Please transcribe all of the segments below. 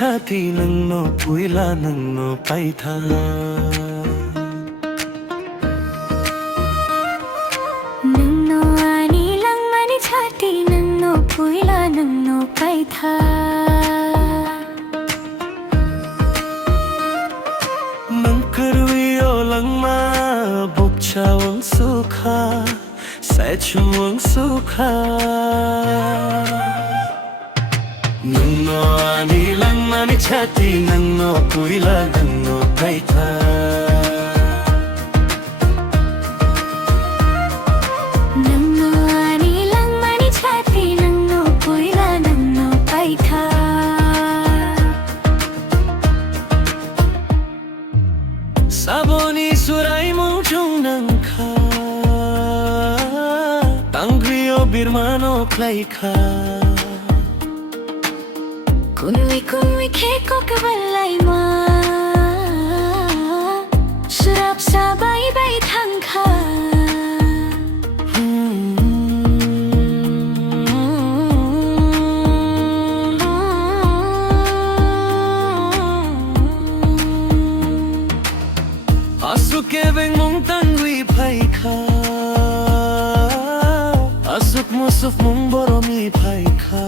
छाती नंगनो पुइला नंगनो पाइथा नंगनो आनी लंगमानी छाती नंगनो पुइला नंगनो पाइथा नंकरुयो लंगमा बुकचा वंग सुखा सैचु वंग सुखा नंगनो आनी लंगमानी छाती नंगनो पुइला नंगनो पाइथा नंगनो आनी लंगमानी छाती नंगनो पुइला नंगनो पाइथा साबोनी सुराई मुंजुंग नंखा तंग्रियो बिरमानो क्लाइखा kunwi kunwi kheko kabalai ma surap sa bai bai thang kha Asuke beng mong tangwi phai kha Asuk musuf mong boromi phai kha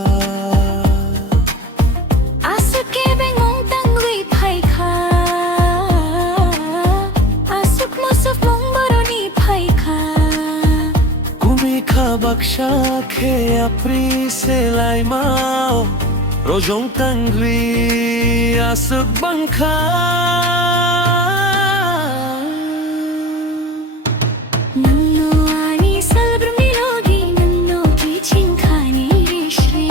asuke beng mong tangwi phai kha asuk musuf mong boroni phai kha Kumi kha baksha khe apri se lai mao Rojong tangwi asuk bang kha Nanno आनी सल्ब्र मिलोगी नन्नो की चिंखानी Shri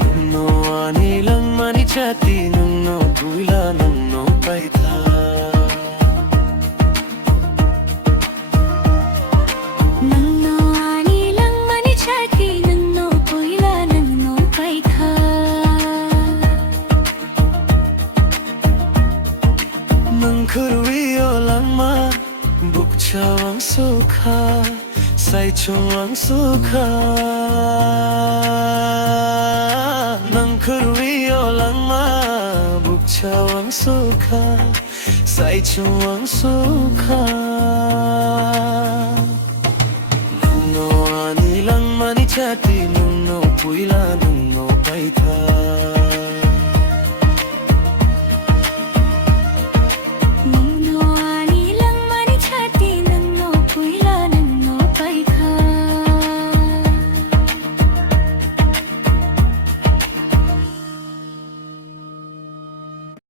Nunno ani langmani chati nunno puila nunno paitha Nanno आनी लंगमानी छाती Nanno पुइला Nanno पाइथा Nangkuruyo langma bukcha wang sukha saichung wang sukha Nangkuruyo langma bukcha wang sukha saichung wang sukha Nunno ani langmani chati nunno puila nunno paitha